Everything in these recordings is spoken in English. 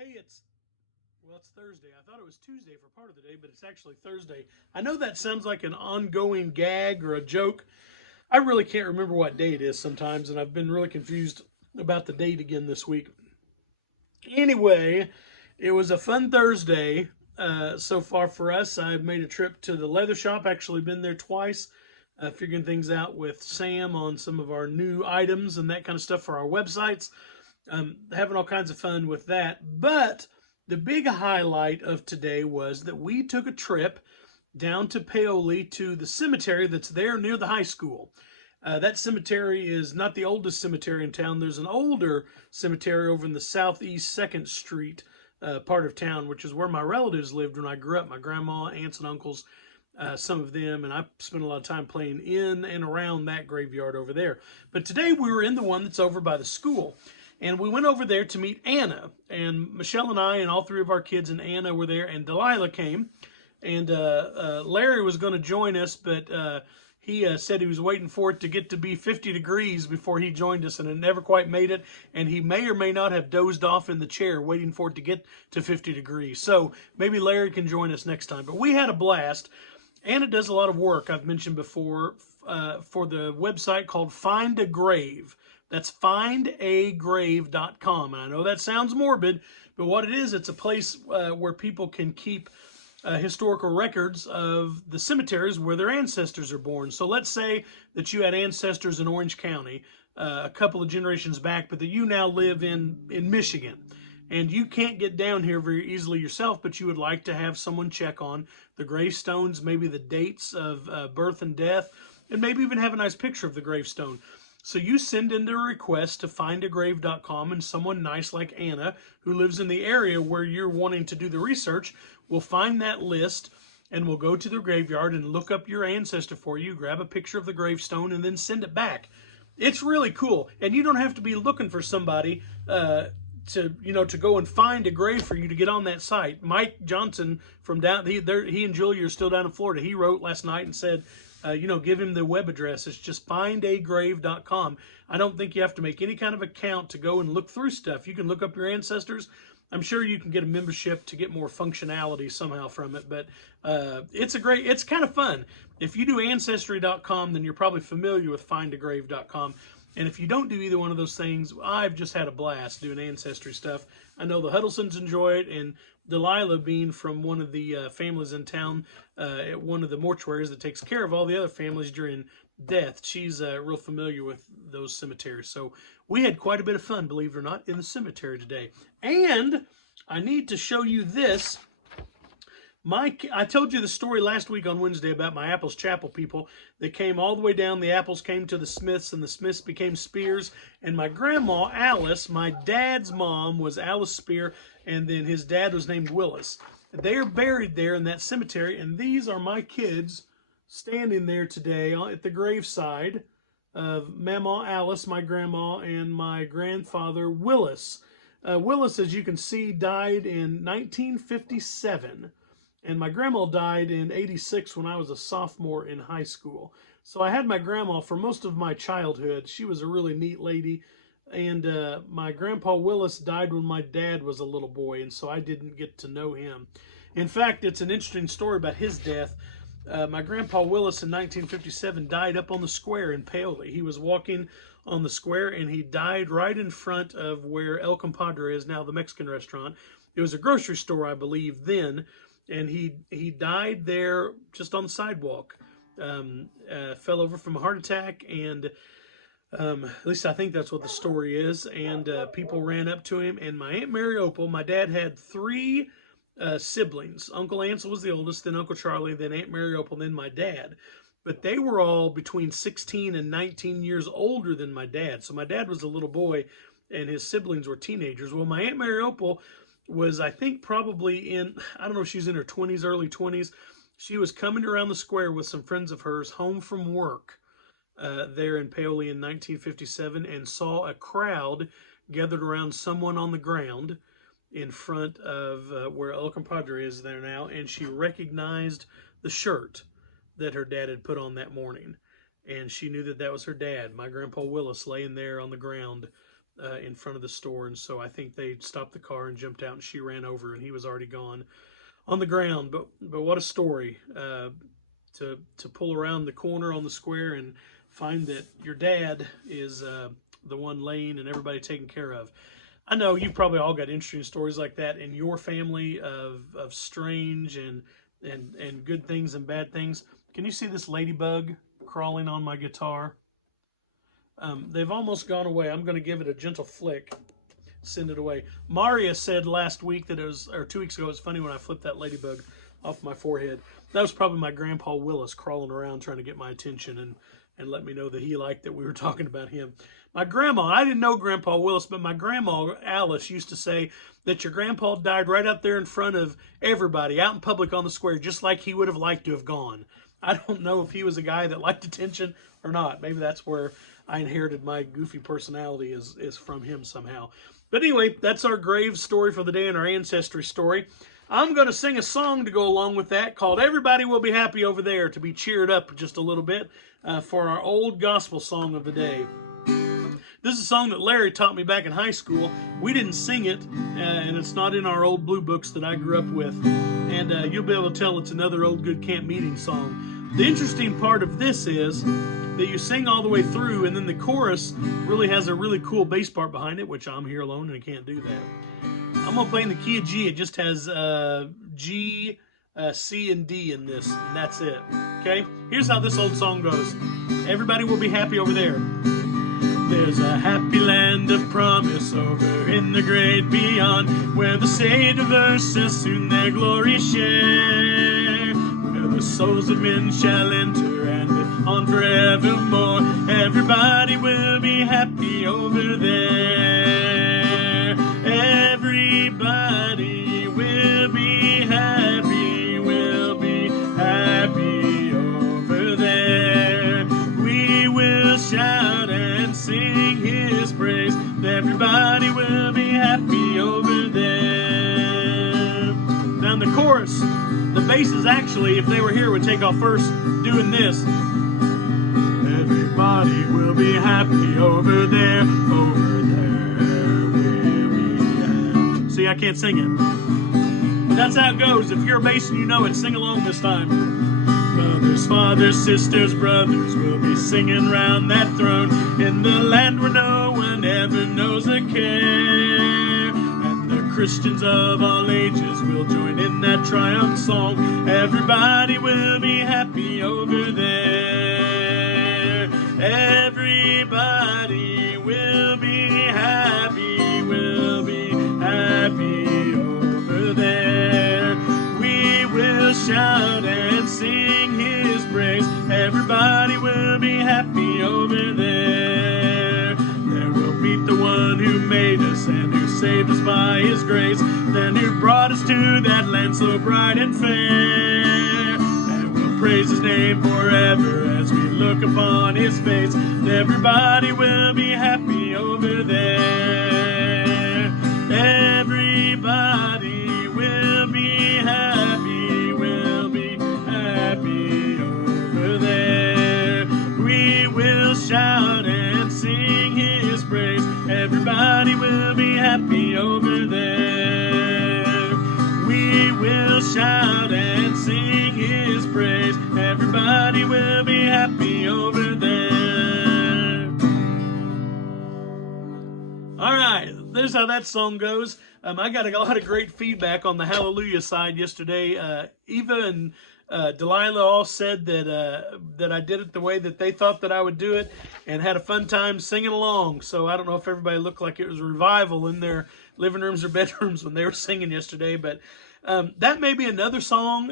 Hey, it's Thursday. I thought it was Tuesday for part of the day, but it's actually Thursday. I know that sounds like an ongoing gag or a joke. I really can't remember what day it is sometimes, and I've been really confused about the date again this week. Anyway, it was a fun Thursday so far for us. I've made a trip to the leather shop, actually been there twice, figuring things out with Sam on some of our new items and that kind of stuff for our websites. Having all kinds of fun with that. But the big highlight of today was that we took a trip down to Paoli to the cemetery that's there near the high school. That cemetery is not the oldest cemetery in town. There's an older cemetery over in the southeast 2nd Street part of town, which is where my relatives lived when I grew up. My grandma, aunts, and uncles, some of them, and I spent a lot of time playing in and around that graveyard over there. But today we were in the one that's over by the school. And we went over there to meet Anna. And Michelle and I and all three of our kids and Anna were there. And Delilah came. And Larry was going to join us, but he said he was waiting for it to get to be 50 degrees before he joined us, and it never quite made it. And he may or may not have dozed off in the chair waiting for it to get to 50 degrees. So maybe Larry can join us next time. But we had a blast. Anna does a lot of work, I've mentioned before, for the website called Find a Grave. That's findagrave.com. And I know that sounds morbid, but what it is, it's a place where people can keep historical records of the cemeteries where their ancestors are born. So let's say that you had ancestors in Orange County a couple of generations back, but that you now live in Michigan. And you can't get down here very easily yourself, but you would like to have someone check on the gravestones, maybe the dates of birth and death, and maybe even have a nice picture of the gravestone. So you send in a request to findagrave.com, and someone nice like Anna, who lives in the area where you're wanting to do the research, will find that list and will go to the graveyard and look up your ancestor for you, grab a picture of the gravestone, and then send it back. It's really cool, and you don't have to be looking for somebody to go and find a grave for you to get on that site. Mike Johnson from down he and Julia are still down in Florida. He wrote last night and said, give him the web address. It's just findagrave.com. I don't think you have to make any kind of account to go and look through stuff. You can look up your ancestors. I'm sure you can get a membership to get more functionality somehow from it, but it's kind of fun. If you do ancestry.com, then you're probably familiar with findagrave.com. And if you don't do either one of those things, I've just had a blast doing ancestry stuff. I know the Huddlesons enjoy it, and Delilah, being from one of the families in town, at one of the mortuaries that takes care of all the other families during death, she's real familiar with those cemeteries. So we had quite a bit of fun, believe it or not, in the cemetery today. And I need to show you this. I told you the story last week on Wednesday about my Apples Chapel people. They came all the way down. The apples came to the Smiths, and the Smiths became Spears. And my grandma, Alice, my dad's mom, was Alice Spear, and then his dad was named Willis. They are buried there in that cemetery, and these are my kids standing there today at the graveside of Mama Alice, my grandma, and my grandfather, Willis. Willis, as you can see, died in 1957. And my grandma died in 86 when I was a sophomore in high school. So I had my grandma for most of my childhood. She was a really neat lady. And my grandpa Willis died when my dad was a little boy, and so I didn't get to know him. In fact, it's an interesting story about his death. My grandpa Willis in 1957 died up on the square in Paoli. He was walking on the square, and he died right in front of where El Compadre is now, the Mexican restaurant. It was a grocery store, I believe, then. And he died there just on the sidewalk. Fell over from a heart attack, and at least I think that's what the story is. And people ran up to him. And my Aunt Mary Opal, my dad had three siblings. Uncle Ansel was the oldest, then Uncle Charlie, then Aunt Mary Opal, then my dad. But they were all between 16 and 19 years older than my dad. So my dad was a little boy, and his siblings were teenagers. Well, my Aunt Mary Opal was, I think, probably I don't know if she's in her 20s, early 20s. She was coming around the square with some friends of hers home from work there in Paoli in 1957, and saw a crowd gathered around someone on the ground in front of where El Compadre is there now, and she recognized the shirt that her dad had put on that morning. And she knew that that was her dad, my grandpa Willis, laying there on the ground in front of the store, and so I think they stopped the car and jumped out, and she ran over, and he was already gone on the ground. But what a story, to pull around the corner on the square and find that your dad is the one laying and everybody taken care of. I know you've probably all got interesting stories like that in your family of strange and good things and bad things. Can you see this ladybug crawling on my guitar? They've almost gone away. I'm going to give it a gentle flick, send it away. Maria said last week that it was, or 2 weeks ago, it was funny when I flipped that ladybug off my forehead. That was probably my Grandpa Willis crawling around trying to get my attention and let me know that he liked that we were talking about him. My grandma, I didn't know Grandpa Willis, but my grandma Alice used to say that your grandpa died right out there in front of everybody, out in public on the square, just like he would have liked to have gone. I don't know if he was a guy that liked attention or not. Maybe that's where I inherited my goofy personality is from him somehow. But anyway, that's our grave story for the day and our ancestry story. I'm going to sing a song to go along with that called Everybody Will Be Happy Over There, to be cheered up just a little bit for our old gospel song of the day. This is a song that Larry taught me back in high school. We didn't sing it, and it's not in our old blue books that I grew up with. And you'll be able to tell it's another old good camp meeting song. The interesting part of this is that you sing all the way through, and then the chorus really has a really cool bass part behind it, which I'm here alone and I can't do that. I'm going to play in the key of G. It just has G, C, and D in this, and that's it. Okay? Here's how this old song goes. Everybody will be happy over there. There's a happy land of promise over in the great beyond, where the saved of earth shall soon their glory share, where the souls of men shall enter and live on forevermore. Everybody will be happy over there. Everybody will be happy, over there. We will shout and sing his praise. Everybody will be happy over there. Now in the chorus, the bass is actually, if they were here, would take off first doing this. Everybody will be happy over there, over there we'll be happy. See, I can't sing it. But that's how it goes. If you're a bass and you know it, sing along this time. Brothers, fathers, sisters, brothers will be singing round that throne in the land where no one ever knows a care. And the Christians of all ages will join in that triumph song. Everybody will be happy over there. Everybody will be happy, over there. We will shout and sing his praise. Everybody will be happy over there. There we'll meet the one who made us and who saved us by his grace, then who brought us to that land so bright and fair. And we'll praise his name forever as we look upon his face. Everybody will be happy over there. Everybody will be happy, over there. We will shout and sing his praise. Everybody will be happy over there. We will shout and sing his praise. Everybody will be happy over there. All right, there's how that song goes. I got a lot of great feedback on the Hallelujah side yesterday. Eva and Delilah all said that I did it the way that they thought that I would do it, and had a fun time singing along. So I don't know if everybody looked like it was a revival in their living rooms or bedrooms when they were singing yesterday, but that may be another song.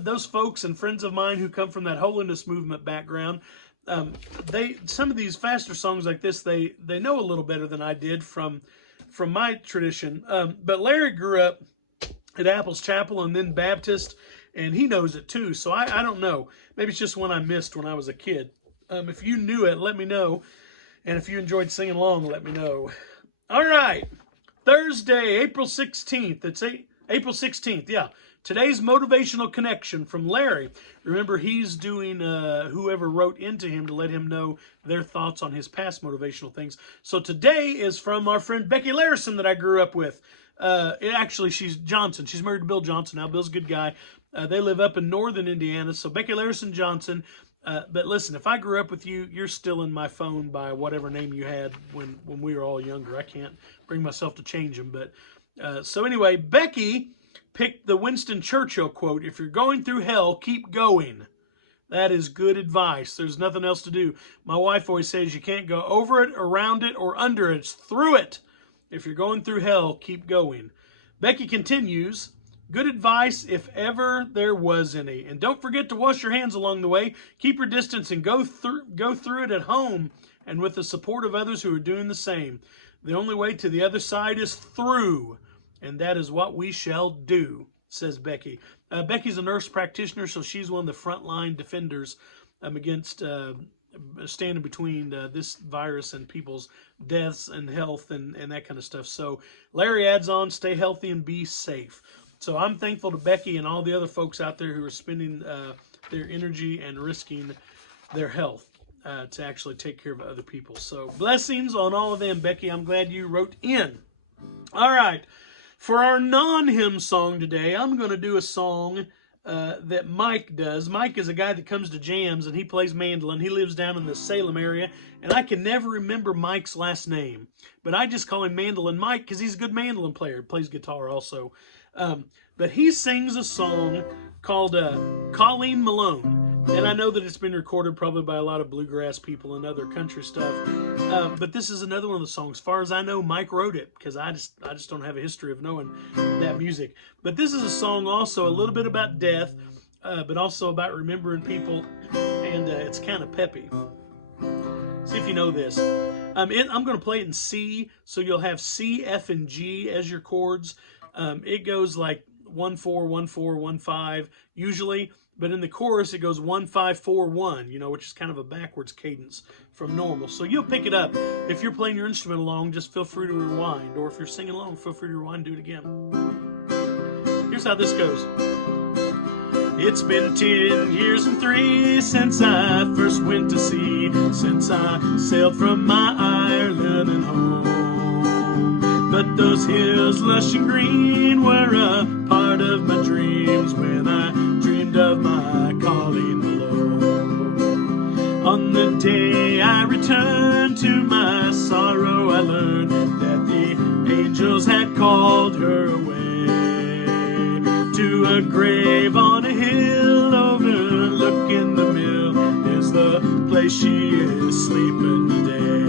Those folks and friends of mine who come from that holiness movement background, some of these faster songs like this, they know a little better than I did from my tradition. But Larry grew up at Apples Chapel and then Baptist, and he knows it too. So I don't know. Maybe it's just one I missed when I was a kid. If you knew it, let me know. And if you enjoyed singing along, let me know. All right. Thursday, April 16th. It's April 16th, yeah. Today's motivational connection from Larry. Remember, he's doing whoever wrote into him to let him know their thoughts on his past motivational things. So today is from our friend Becky Larison that I grew up with. Actually, she's Johnson. She's married to Bill Johnson now. Bill's a good guy. They live up in northern Indiana. So Becky Larison Johnson. But listen, if I grew up with you, you're still in my phone by whatever name you had when we were all younger. I can't bring myself to change them. But so anyway, Becky picked the Winston Churchill quote, "If you're going through hell, keep going." That is good advice. There's nothing else to do. My wife always says you can't go over it, around it, or under it. It's through it. If you're going through hell, keep going. Becky continues, "Good advice if ever there was any. And don't forget to wash your hands along the way. Keep your distance and go through it at home and with the support of others who are doing the same. The only way to the other side is through. And that is what we shall do," says Becky. Becky's a nurse practitioner, so she's one of the frontline defenders against standing between this virus and people's deaths and health and that kind of stuff. So Larry adds on, stay healthy and be safe. So I'm thankful to Becky and all the other folks out there who are spending their energy and risking their health to actually take care of other people. So blessings on all of them, Becky. I'm glad you wrote in. All right. For our non-hymn song today, I'm going to do a song that Mike does. Mike is a guy that comes to jams, and he plays mandolin. He lives down in the Salem area, and I can never remember Mike's last name. But I just call him Mandolin Mike because he's a good mandolin player. He plays guitar also. But he sings a song called Colleen Malone. And I know that it's been recorded probably by a lot of bluegrass people and other country stuff. But this is another one of the songs. As far as I know, Mike wrote it because I just don't have a history of knowing that music. But this is a song also a little bit about death, but also about remembering people. And it's kind of peppy. See if you know this. I'm going to play it in C, so you'll have C, F, and G as your chords. It goes like 1-4, 1-4, 1-5 usually. But in the chorus, it goes 1-5-4-1, you know, which is kind of a backwards cadence from normal. So you'll pick it up. If you're playing your instrument along, just feel free to rewind. Or if you're singing along, feel free to rewind and do it again. Here's how this goes. It's been 10 years and 3 since I first went to sea, since I sailed from my Ireland and home. But those hills lush and green were a part of my dreams when I dreamed of my Colleen Malone. On the day I returned to my sorrow, I learned that the angels had called her away to a grave on a hill overlooking the mill. Is the place she is sleeping today.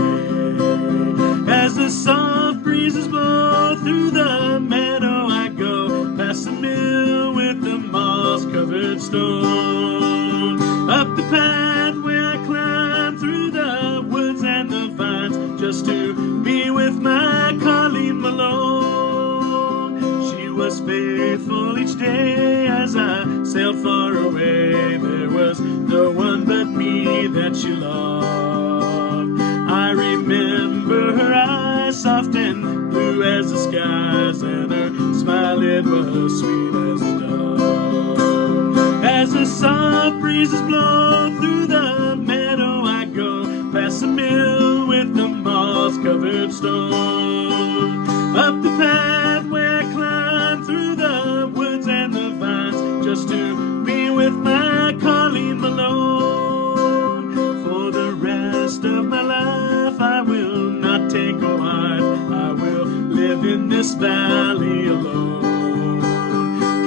As the soft breezes blow through the meadow, I go past the mill with the moss-covered stone. Up the pathway I climb through the woods and the vines just to be with my Colleen Malone. She was faithful each day as I sailed far away. There was no one but me that she loved. I remember her eyes soft and blue as the skies, and her smile, it was sweet as a dove. As the soft breezes blow through the meadow, I go past the mill with the moss-covered stone. Up the pathway I climb through the woods and the vines just to be with my Colleen Malone. For the rest of my life I will not take a wife. I will live in this valley alone,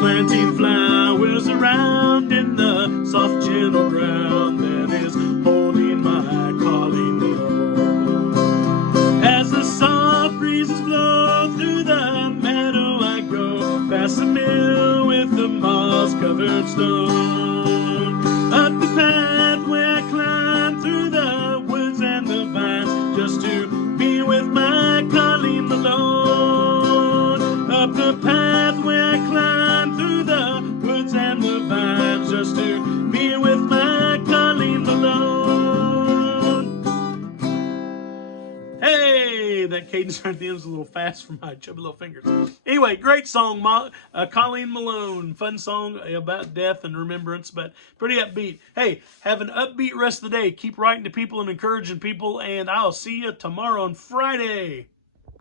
planting flowers around in the soft gentle ground that is holding my Colleen Malone. As the soft breezes blow through the meadow, I go past the mill with the moss-covered stone. Up the pathway I climb through the woods and the vines just to be with my Colleen Malone. Up the pathway I climb through the woods and the vines just to be with my Colleen Malone. Hey, that case cadence right at the end was a little fast for my chubby little fingers. Anyway, great song, Colleen Malone. Fun song about death and remembrance, but pretty upbeat. Hey, have an upbeat rest of the day. Keep writing to people and encouraging people, and I'll see you tomorrow on Friday.